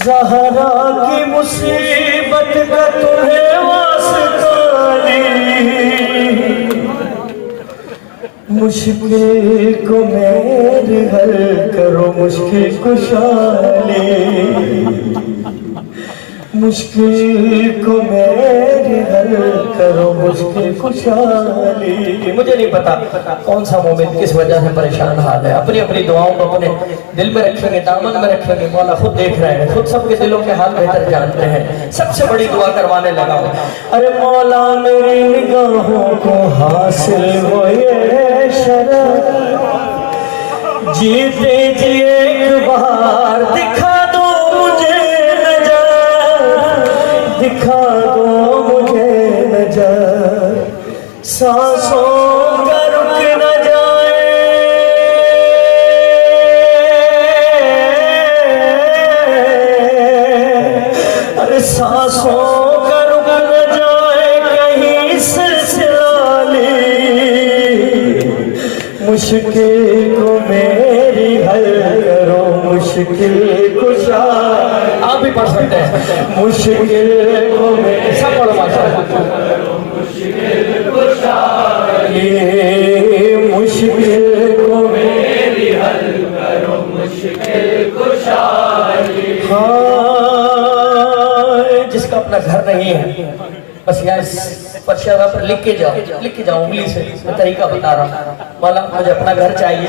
ज़हरा की मुसीबत का तुम्हें वास्ता नहीं, मुश्किल को मेरी हल करो मुश्किल कुशाली, मुश्किल को मेरी हल करो मुश्किल कुशाली। मुझे नहीं पता कौन सा मोमिन किस वजह से परेशान हाल है। अपनी अपनी दुआओं को अपने दिल में रखेंगे, दामन में रखेंगे। मौला खुद देख रहे हैं, खुद सबके दिलों के हाल बेहतर जानते हैं। सबसे बड़ी दुआ करवाने लगा हूँ, अरे मौला मेरी निगाहों को हासिल हो ये शरफ, जीते जी एक बार दिखा दो मुझे नजर, दिखा दो मुझे नजर, सांसों का रुक न जाए, अरे सांसों का रुक न जाए कहीं सिलसिला ली, मुश्किल को मेरी हल करो मुश्किल कुशा। आप भी पढ़ सकते हैं, मुश्किल को मेरी, सब पढ़ो माशाअल्लाह, मुश्किल कुशा, ये मुश्किल को मेरी हल करो मुश्किल कुशा। हाँ, जिसका अपना घर नहीं है बस यहाँ पर्चा पर लिख के जाओ उंगली से। मैं तरीका बता रहा हूँ, मौला मुझे अपना घर चाहिए,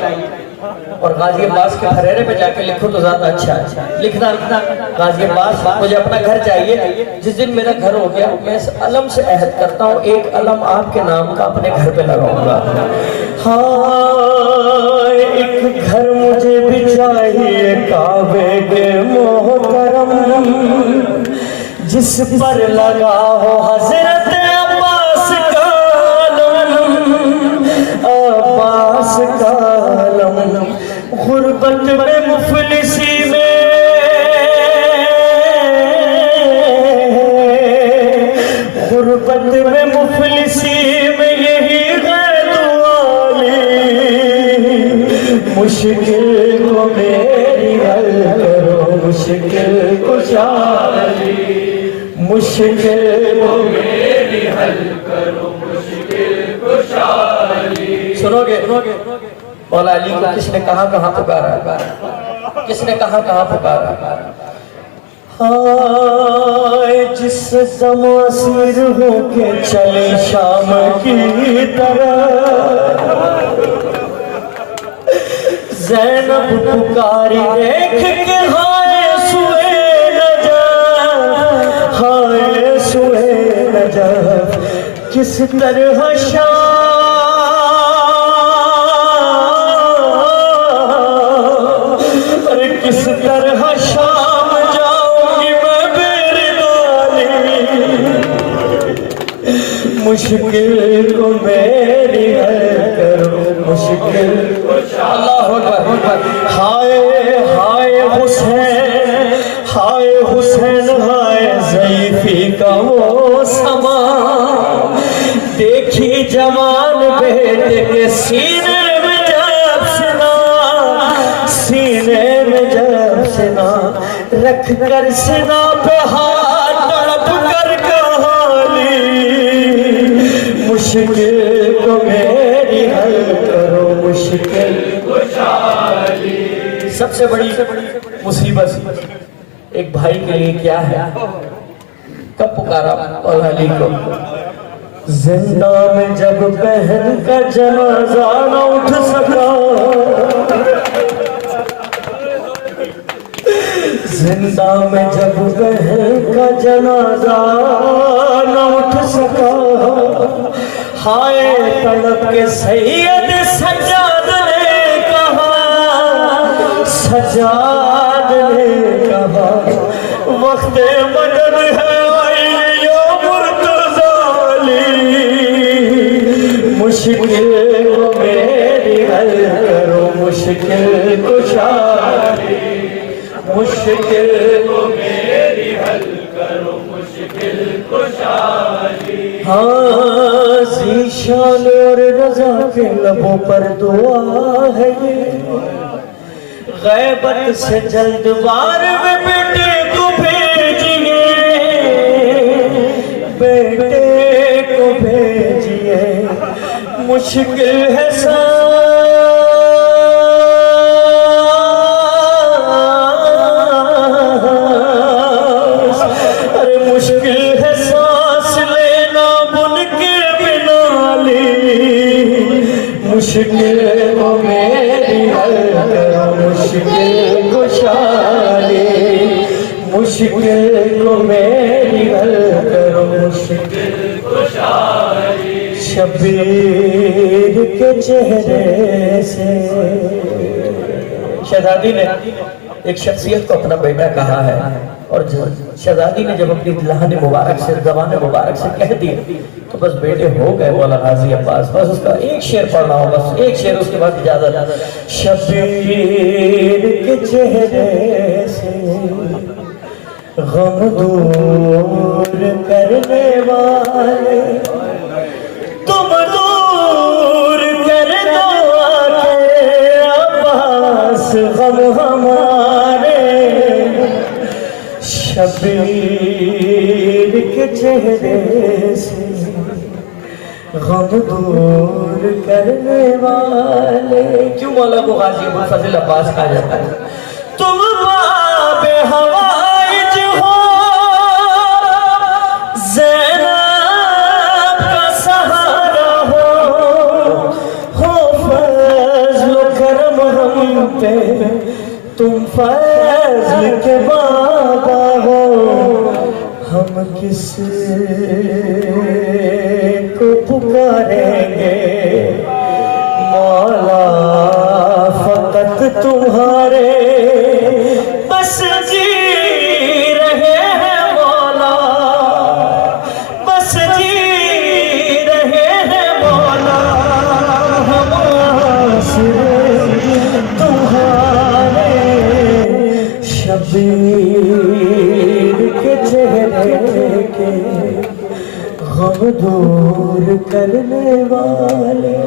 और गाजियाबाद के फरेरे पे जाके लिखो तो ज्यादा अच्छा है। लिखना गाजियाबाद मुझे अपना घर चाहिए, जिस दिन मेरा घर हो गया मैं इस अलम से अहद करता हूँ, एक अलम आपके नाम का अपने घर पे लगाऊंगा। हाँ, एक घर मुझे भी चाहिए काबे के मोहतरम, जिस पर लगा हो हजरत अब्बास का आलम, गुर्बत में मुफलिसी में, गुर्बत में मुफलिसी में यही है दुआली, मुश्किल को मेरी हल करो मुश्किल कुशाली, मुश्किल को मेरी हल करो मुश्किल कुशाली। सुनोगे मौला अली को किसने कहाँ पुकारा, किसने कहाँ पुकारा। हाय जिस समासीर होके चले शाम की तरह, ज़ैनब पुकारी देख के हाय सुए नजफ, हाय सुए नजफ, किस तरह शाम, अरे किस तरह शाम जाऊंगी मैं बेरदानी, मुश्किल को मेरी हल करो मुश्किल। अल्लाह अकबर। हाय हाय हुसैन, हाय हुसैन, हाय ज़ईफ़ी का वो समा, देखी जवान बेटे के सीने में जब सिना, सीने में जब सिना रख कर सिना पे हाथ तड़प कर कहानी, मुश्किल को मेरी हल करो मुश्किल कुशाली। सबसे बड़ी मुसीबत एक भाई के लिए क्या है, कब पुकारा मौला अली को, जिंदा में जब बहन का जनाजा न उठ सका, जिंदा में जब बहन का जनाजा न उठ सका, हाय तड़प के सैयद सज्जाद ने कहा, सज्जाद ने कहा वक्त मदद है या मुर्तज़ाली, मुश्किल को मेरी हल करो मुश्किल कुशाली, मुश्किल को मेरी हल करो मुश्किल कुशाली। हाँ ज़ीशान और रज़ा के लबों पर दुआ है ये, गैबत से जल्दबार में बेटे को भेजिए, बेटे को भेजिए, मुश्किल है सांस, अरे मुश्किल है सांस लेना बुन के बिना ली, मुश्किल को मेरी हल करो, मुश्किल कुशाली, मुश्किल को मेरी हल करो, मुश्किल कुशाली। शबीर के चेहरे से शहजादी ने एक शख्सियत को अपना बेटा कहा है, और शहजादी ने जब अपनी दिलहन मुबारक से ज़बान मुबारक से कह दिया तो बस बेटे हो गए मौला गाजी अब्बास। बस उसका एक शेर पढ़ना हो, बस एक शेर, उसके बाद इजाजत। शबीर के चेहरे से गम दूर करने वाले तुम दूर कर दो आके अब्बास गम हमारे। शबीर के चेहरे से गम दूर करने वाले। क्यों मौला को गाजी अबुल फजल अब्बास कहा जाता है? तुम बाबे हवाइज हो, ज़ैनब का सहारा हो फज़ल करम हम पे, तुम फज़ल के बाबा हो। हम किस को पुकारेंगे मौला, फकत तुम्हारे बस जी रहे हैं मौला, बस जी रहे हैं मौला, हम आसिर तुम्हारे। शबीर के चेहरे के गम दूर करने वाले।